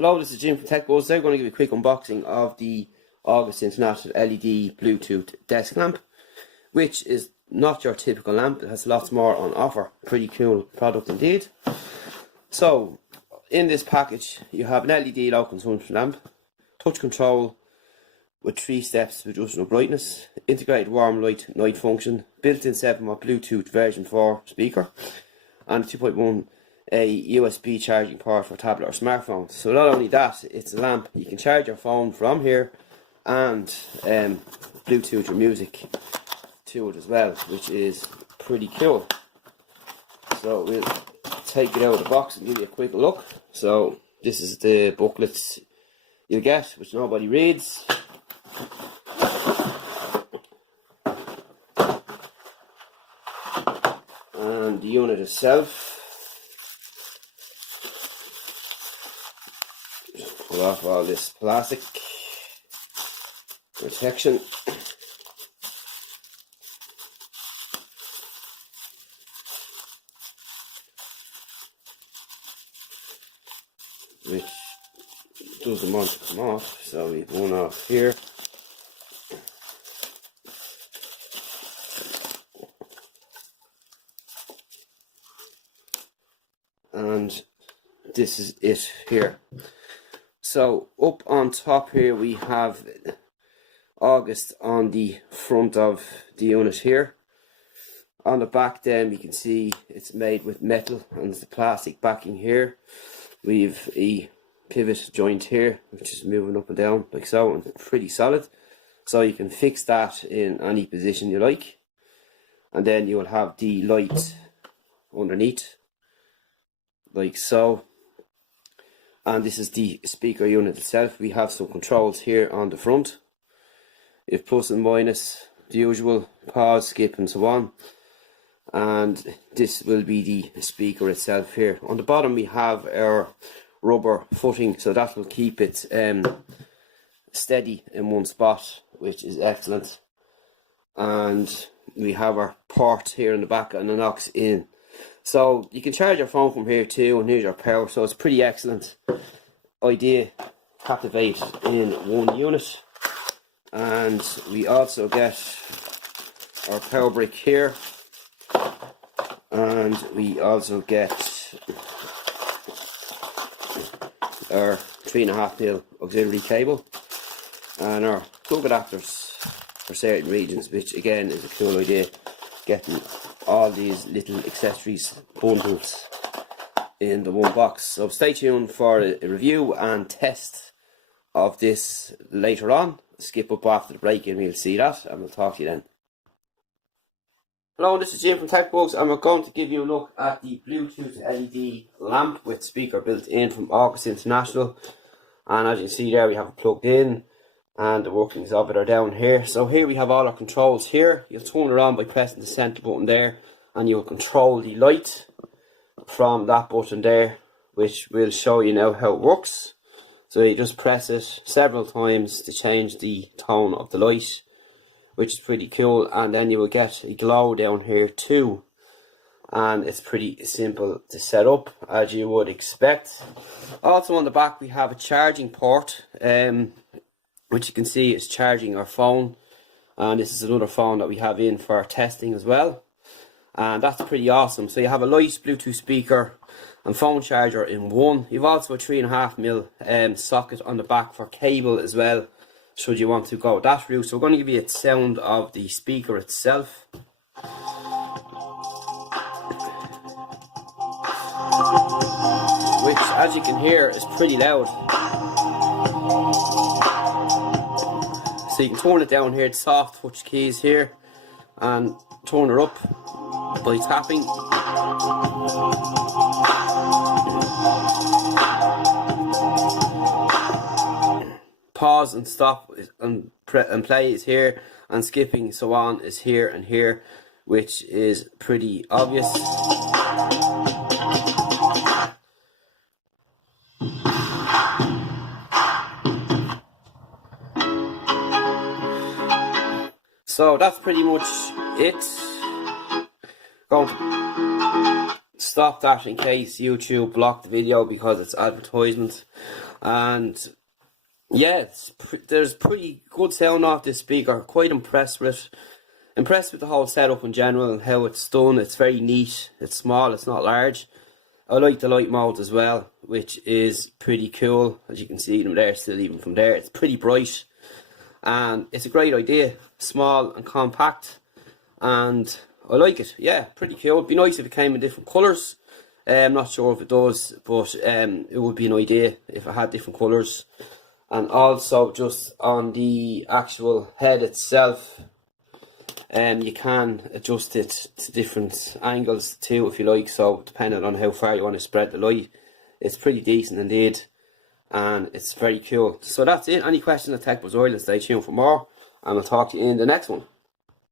Hello, this is Jim from TechBuzz. Today I'm going to give you a quick unboxing of the August International LED Bluetooth desk lamp, which is not your typical lamp. It has lots more on offer. Pretty cool product indeed. So, in this package you have an LED low consumption lamp, touch control with 3 steps to adjusting the brightness, integrated warm light night function, built-in 7-watt Bluetooth version 4 speaker, and 2.1 a USB charging port for tablet or smartphone. So not only that, it's a lamp. You can charge your phone from here and Bluetooth your music to it as well, which is pretty cool. So we'll take it out of the box and give you a quick look. So this is the booklets you'll get, which nobody reads. And the unit itself. Pull off all this plastic protection. Which doesn't want to come off, so we have one off here. And this is it here. So up on top here we have August on the front of the unit here. On the back then you can see it's made with metal and the plastic backing here. We've a pivot joint here which is moving up and down like so, and pretty solid. So you can fix that in any position you like. And then you will have the light underneath like so. And this is the speaker unit itself. We have some controls here on the front. If plus and minus, the usual pause, skip and so on. And this will be the speaker itself here. On the bottom we have our rubber footing, so that will keep it steady in one spot, which is excellent. And we have our port here in the back and an aux in. So you can charge your phone from here too, and here's your power, so it's pretty excellent idea. Captivate in one unit. And we also get our power brick here, and we also get our 3.5mm auxiliary cable and our plug adapters for certain regions, which again is a cool idea, getting all these little accessories bundles in the one box. So stay tuned for a review and test of this later on. Skip up after the break and we'll see that, and we'll talk to you then. Hello, this is Jim from TechBuzz, and we're going to give you a look at the Bluetooth LED lamp with speaker built in from August International. And as you can see there, we have it plugged in, and the workings of it are down here. So here we have all our controls here. You'll turn it on by pressing the center button there, and you'll control the light from that button there, which will show you now how it works. So you just press it several times to change the tone of the light, which is pretty cool, and then you will get a glow down here too. And it's pretty simple to set up, as you would expect. Also on the back we have a charging port, which you can see is charging our phone, and this is another phone that we have in for testing as well, and that's pretty awesome. So you have a light Bluetooth speaker and phone charger in one. You've also a 3.5mm socket on the back for cable as well, should you want to go that route. So we're going to give you a sound of the speaker itself. Which, as you can hear, is pretty loud. So you can turn it down here, it's soft touch keys here, and turn it up by tapping. Pause and stop and play is here, and skipping so on is here and here, which is pretty obvious. So that's pretty much it. Going to stop that in case YouTube blocked the video because it's advertisement. And yeah, there's pretty good sound off this speaker. Quite impressed with it. Impressed with the whole setup in general and how it's done. It's very neat. It's small. It's not large. I like the light mode as well, which is pretty cool. As you can see them there, still even from there, it's pretty bright. And it's a great idea. Small and compact. And I like it. Yeah, pretty cool. It'd be nice if it came in different colours. I'm not sure if it does, but it would be an idea if it had different colours. And also just on the actual head itself, you can adjust it to different angles too if you like, so depending on how far you want to spread the light. It's pretty decent indeed, and it's very cool. So that's it. Any questions on Tech Buzz Ireland, stay tuned for more, and I'll talk to you in the next one.